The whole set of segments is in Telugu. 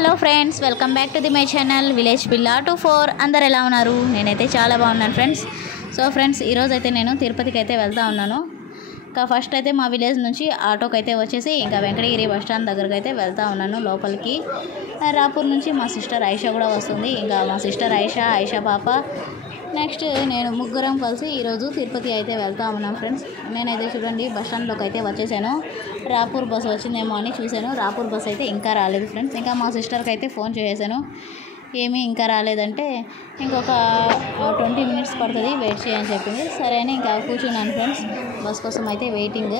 Hello friends, welcome back to the my channel village పిల్ల 24. అందరు ఎలా ఉన్నారు? నేనైతే చాలా బాగున్నాను ఫ్రెండ్స్. సో ఫ్రెండ్స్, ఈరోజు అయితే నేను తిరుపతికి అయితే వెళ్తా ఉన్నాను. ఇంకా ఫస్ట్ అయితే మా విలేజ్ నుంచి ఆటోకి అయితే వచ్చేసి ఇంకా వెంకటగిరి బస్ స్టాండ్ దగ్గరకు అయితే వెళ్తా ఉన్నాను లోపలికి. రాపూర్ నుంచి మా సిస్టర్ ఐషా కూడా వస్తుంది. ఇంకా మా సిస్టర్ ఐషా పాప నెక్స్ట్ నేను ముగ్గురం కలిసి ఈరోజు తిరుపతి అయితే వెళ్తా ఉన్నాం ఫ్రెండ్స్. నేనైతే చూడండి బస్ స్టాండ్లోకి అయితే వచ్చేసాను. రాపూర్ బస్ వచ్చిందేమో అని చూశాను. రాపూర్ బస్ అయితే ఇంకా రాలేదు ఫ్రెండ్స్. ఇంకా మా సిస్టర్కి అయితే ఫోన్ చేశాను, ఏమీ ఇంకా రాలేదంటే ఇంకొక 20 మినిట్స్ పడుతుంది, వెయిట్ చేయని చెప్పింది. సరే అని ఇంకా కూర్చున్నాను ఫ్రెండ్స్, బస్ కోసం అయితే వెయిటింగ్.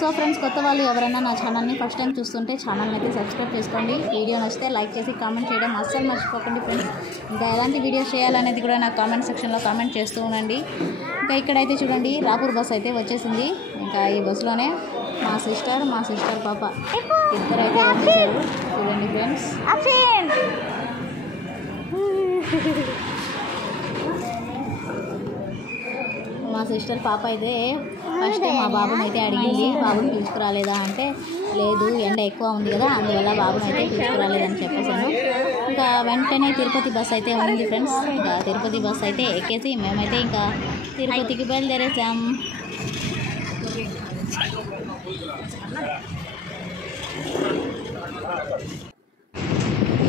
సో ఫ్రెండ్స్, కొత్త వాళ్ళు ఎవరైనా నా ఛానల్ని ఫస్ట్ టైం చూస్తుంటే ఛానల్ని అయితే సబ్స్క్రైబ్ చేసుకోండి. వీడియో నచ్చితే లైక్ చేసి కామెంట్ చేయడం అస్సలు మర్చిపోకండి ఫ్రెండ్స్. ఇంకా ఎలాంటి వీడియోస్ చేయాలనేది కూడా నాకు కామెంట్ సెక్షన్లో కామెంట్ చేస్తూ ఉండండి. ఇంకా ఇక్కడైతే చూడండి రాపూర్ బస్ అయితే వచ్చేసింది. ఇంకా ఈ బస్సులోనే మా సిస్టర్ పాప ఇద్దరు అయితే వచ్చేసారు. చూడండి ఫ్రెండ్స్, మా సిస్టర్ పాప అయితే ఫస్ట్ మా బాబుని అయితే అడిగింది, బాబుని పిలుచుకురాలేదా అంటే లేదు, ఎండ ఎక్కువ ఉంది కదా అందువల్ల బాబుని అయితే పిలుచుకురాలేదని చెప్పేసాను. ఇంకా వెంటనే తిరుపతి బస్ అయితే ఉంది ఫ్రెండ్స్. ఇంకా తిరుపతి బస్ అయితే ఎక్కేసి మేమైతే ఇంకా తిరుపతికి బయలుదేరేసాం.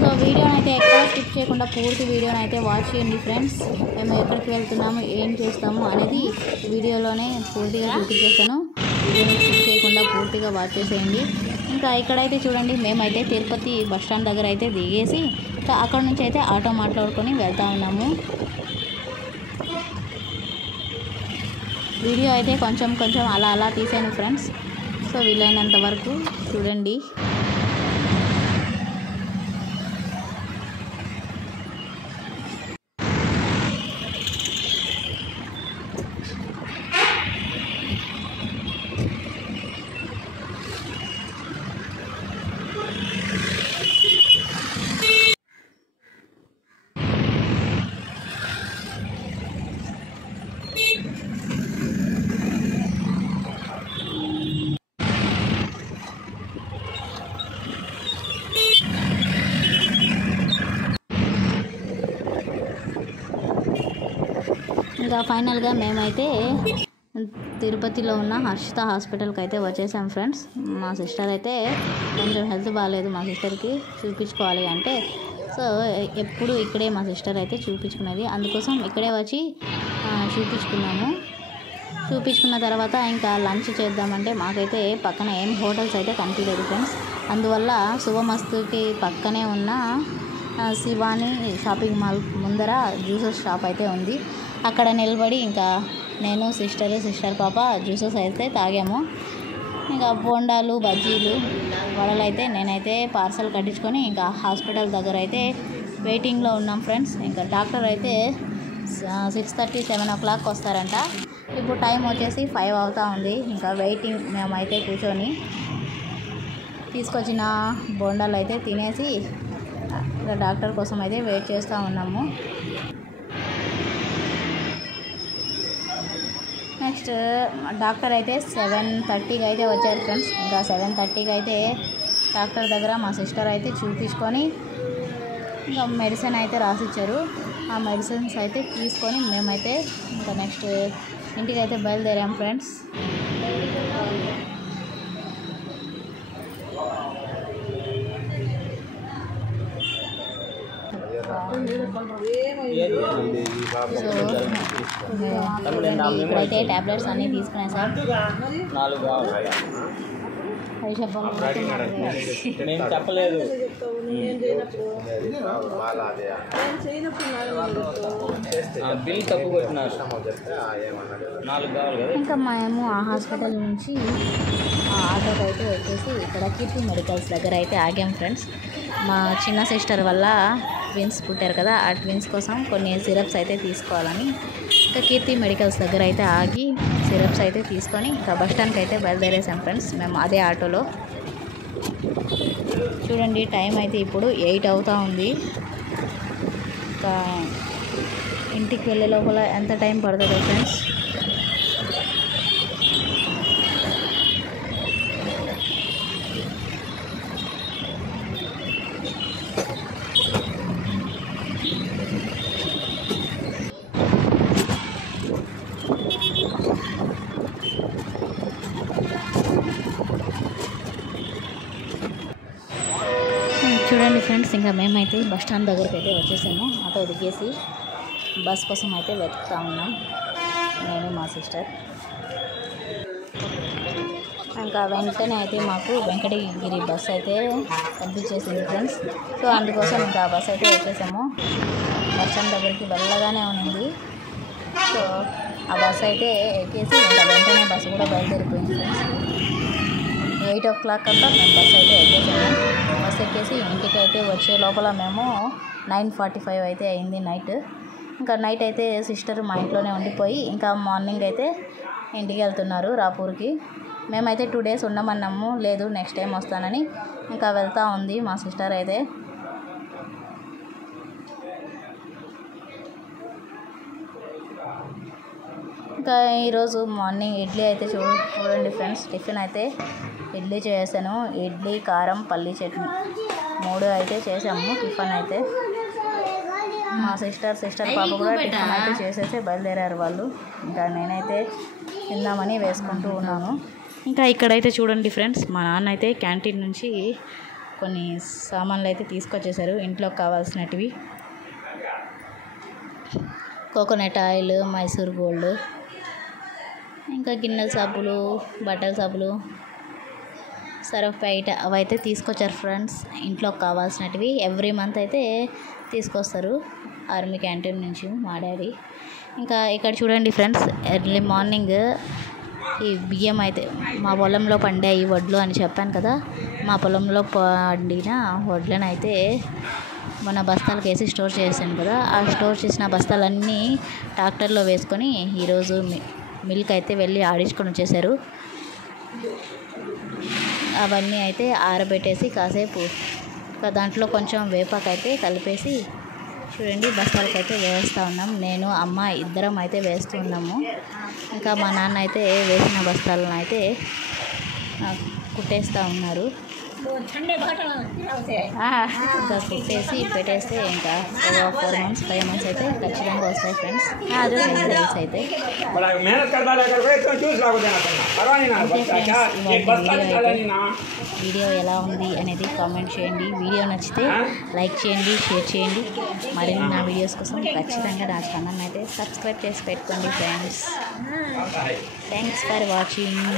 సో వీడియోని అయితే ఎక్కడ స్కిప్ చేయకుండా పూర్తి వీడియోని అయితే వాచ్ చేయండి ఫ్రెండ్స్. మేము ఎక్కడికి వెళ్తున్నాము, ఏం చేస్తాము అనేది వీడియోలోనే పూర్తిగా చూపించేస్తాను. వీడియోని స్కిప్ చేయకుండా పూర్తిగా వాచ్ చేసేయండి. ఇంకా ఇక్కడైతే చూడండి మేమైతే తిరుపతి బస్ స్టాండ్ దగ్గర అయితే దిగేసి ఇంకా అక్కడ నుంచి అయితే ఆటో మాట్లాడుకొని వెళ్తూ ఉన్నాము. వీడియో అయితే కొంచెం అలా తీసాను ఫ్రెండ్స్. సో వీలైనంత వరకు చూడండి. ఇంకా ఫైనల్గా మేమైతే తిరుపతిలో ఉన్న హర్షిత హాస్పిటల్కి అయితే వచ్చేసాం ఫ్రెండ్స్. మా సిస్టర్ అయితే కొంచెం హెల్త్ బాగాలేదు, మా సిస్టర్కి చూపించుకోవాలి అంటే సో ఎప్పుడు ఇక్కడే మా సిస్టర్ అయితే చూపించుకునేది, అందుకోసం ఇక్కడే వచ్చి చూపించుకున్న తర్వాత ఇంకా లంచ్ చేద్దామంటే మాకైతే పక్కన ఏం హోటల్స్ అయితే కనిపించలేదు ఫ్రెండ్స్. అందువల్ల శుభమస్తుకి పక్కనే ఉన్న శివాని షాపింగ్ మాల్ ముందర జ్యూసెస్ షాప్ అయితే ఉంది. అక్కడ నిలబడి ఇంకా నేను సిస్టర్ పాప జ్యూసెస్ అయితే తాగాము. ఇంకా బోండాలు బజ్జీలు వడలు అయితే నేనైతే పార్సల్ కట్టించుకొని ఇంకా హాస్పిటల్ దగ్గర అయితే వెయిటింగ్లో ఉన్నాం ఫ్రెండ్స్. ఇంకా డాక్టర్ అయితే 6:30 7 o'clock వస్తారంట. ఇప్పుడు టైం వచ్చేసి 5 అవుతూ ఉంది. ఇంకా వెయిటింగ్ మేమైతే కూర్చొని తీసుకొచ్చిన బోండాలు అయితే తినేసి డాక్టర్ కోసం అయితే వెయిట్ చేస్తూ ఉన్నాము. నెక్స్ట్ డాక్టర్ అయితే 7:30కి అయితే వచ్చారు ఫ్రెండ్స్. ఇంకా 7:30కి అయితే డాక్టర్ దగ్గర మా సిస్టర్ అయితే చూపించుకొని ఇంకా మెడిసిన్ అయితే రాసిచ్చారు. ఆ మెడిసిన్స్ అయితే తీసుకొని మేమైతే ఇంకా నెక్స్ట్ ఇంటికి అయితే బయలుదేరాం ఫ్రెండ్స్. ఇప్పుడైతే ట్యాబ్లెట్స్ అన్నీ తీసుకున్నాను సార్. నేను చెప్పలేదు, బిల్ తప్పు కొట్టినారు, 4 కావాలి కదా. ఇంకా మేము ఆ హాస్పిటల్ నుంచి ఆటోకి అయితే వచ్చేసి ఇక్కడ కీర్తి మెడికల్స్ దగ్గర అయితే ఆగాం ఫ్రెండ్స్. మా చిన్న సిస్టర్ వల్ల ట్విన్స్ పుట్టారు కదా, ఆ ట్విన్స్ కోసం కొన్ని సిరప్స్ అయితే తీసుకోవాలని ఇంకా కీర్తి మెడికల్స్ దగ్గర అయితే ఆగి సిరప్స్ అయితే తీసుకొని ఇంకా బస్ స్టాండ్కి అయితే బయలుదేరేసాం ఫ్రెండ్స్ మేము అదే ఆటోలో. చూడండి టైం అయితే ఇప్పుడు 8 అవుతూ ఉంది. ఇంకా ఇంటికి వెళ్ళే లోపల ఎంత టైం పడుతుందో ఫ్రెండ్స్. చూడండి ఫ్రెండ్స్, ఇంకా మేమైతే బస్ స్టాండ్ దగ్గరికి అయితే వచ్చేసాము. ఆటో దిగేసి బస్ కోసం అయితే వెతుకుతా ఉన్నాం, నేను మా సిస్టర్. ఇంకా వెంటనే అయితే మాకు వెంకటగిరి బస్ అయితే పంపించేసింది ఫ్రెండ్స్. సో అందుకోసం ఇంకా ఆ బస్ అయితే వచ్చేసాము. బస్ స్టాండ్ దగ్గరికి వెళ్ళగానే ఉంది. సో ఆ బస్ అయితే ఎక్కేసి ఇంకా వెంటనే బస్సు కూడా బయలుదేరిపోయింది ఫ్రెండ్స్. 8 o'clock అంతా మేము బస్ అయితే ఎక్కేసాము. బస్ ఎక్కేసి ఇంటికి అయితే వచ్చే లోపల మేము 9:45 అయితే అయింది నైట్. ఇంకా నైట్ అయితే సిస్టర్ మా ఇంట్లోనే ఉండిపోయి ఇంకా మార్నింగ్ అయితే ఇంటికి వెళ్తున్నారు రాపూర్కి. మేమైతే 2 days ఉండమన్నాము, లేదు నెక్స్ట్ టైం వస్తానని ఇంకా వెళ్తూ ఉంది మా సిస్టర్ అయితే. ఇంకా ఈరోజు మార్నింగ్ ఇడ్లీ అయితే చూడండి ఫ్రెండ్స్, టిఫిన్ అయితే ఇడ్లీ చేశాను. ఇడ్లీ, కారం, పల్లీ చట్నీ 3 అయితే చేసాము టిఫిన్ అయితే. మా సిస్టర్ పాప కూడా టిఫిన్ అయితే చేసేసి బయలుదేరారు వాళ్ళు. ఇంకా నేనైతే తిందామని వేసుకుంటూ ఉన్నాను. ఇంకా ఇక్కడైతే చూడండి ఫ్రెండ్స్, మా నాన్న అయితే క్యాంటీన్ నుంచి కొన్ని సామాన్లు అయితే తీసుకొచ్చేసారు ఇంట్లోకి కావాల్సినటివి. కోకోనట్ ఆయిల్, మైసూర్ గోల్డ్, ఇంకా గిన్నెల సబ్బులు, బట్టల సబ్బులు, సర్ఫ్ ప్యాకెట్ అవైతే తీసుకొచ్చారు ఫ్రెండ్స్. ఇంట్లోకి కావాల్సినటివి ఎవ్రీ మంత్ అయితే తీసుకొస్తారు ఆర్మీ క్యాంటీన్ నుంచి మా డాడీ. ఇంకా ఇక్కడ చూడండి ఫ్రెండ్స్, ఎర్లీ మార్నింగ్ ఈ బియ్యం అయితే మా పొలంలో పండాయి వడ్లు అని చెప్పాను కదా. మా పొలంలో పండిన వడ్లను అయితే మన బస్తాలకు వేసి స్టోర్ చేశాను కదా. ఆ స్టోర్ చేసిన బస్తాలన్నీ ట్రాక్టర్లో వేసుకొని ఈరోజు మిల్క్ అయితే వెళ్ళి ఆడించుకొని వచ్చేసారు. అవన్నీ అయితే ఆరబెట్టేసి కాసేపు దాంట్లో కొంచెం వేపాకైతే కలిపేసి చూడండి బస్తాలకైతే వేస్తూ ఉన్నాం. నేను, అమ్మ ఇద్దరం అయితే వేస్తూ ఉన్నాము. ఇంకా మా నాన్న అయితే వేసిన బస్తాలను అయితే కుట్టేస్తూ ఉన్నారు. ఇంకా కుట్టేసి పెట్టేస్తే ఇంకా 4 months 5 months అయితే ఖచ్చితంగా వస్తాయి ఫ్రెండ్స్ వెజిటబుల్స్ అయితే. వీడియో ఎలా ఉంది అనేది కామెంట్ చేయండి. వీడియో నచ్చితే లైక్ చేయండి, షేర్ చేయండి. మరిన్ని నా వీడియోస్ కోసం ఖచ్చితంగా నా ఛానల్ అయితే సబ్స్క్రైబ్ చేసి పెట్టుకోండి ఫ్రెండ్స్. Thanks for watching.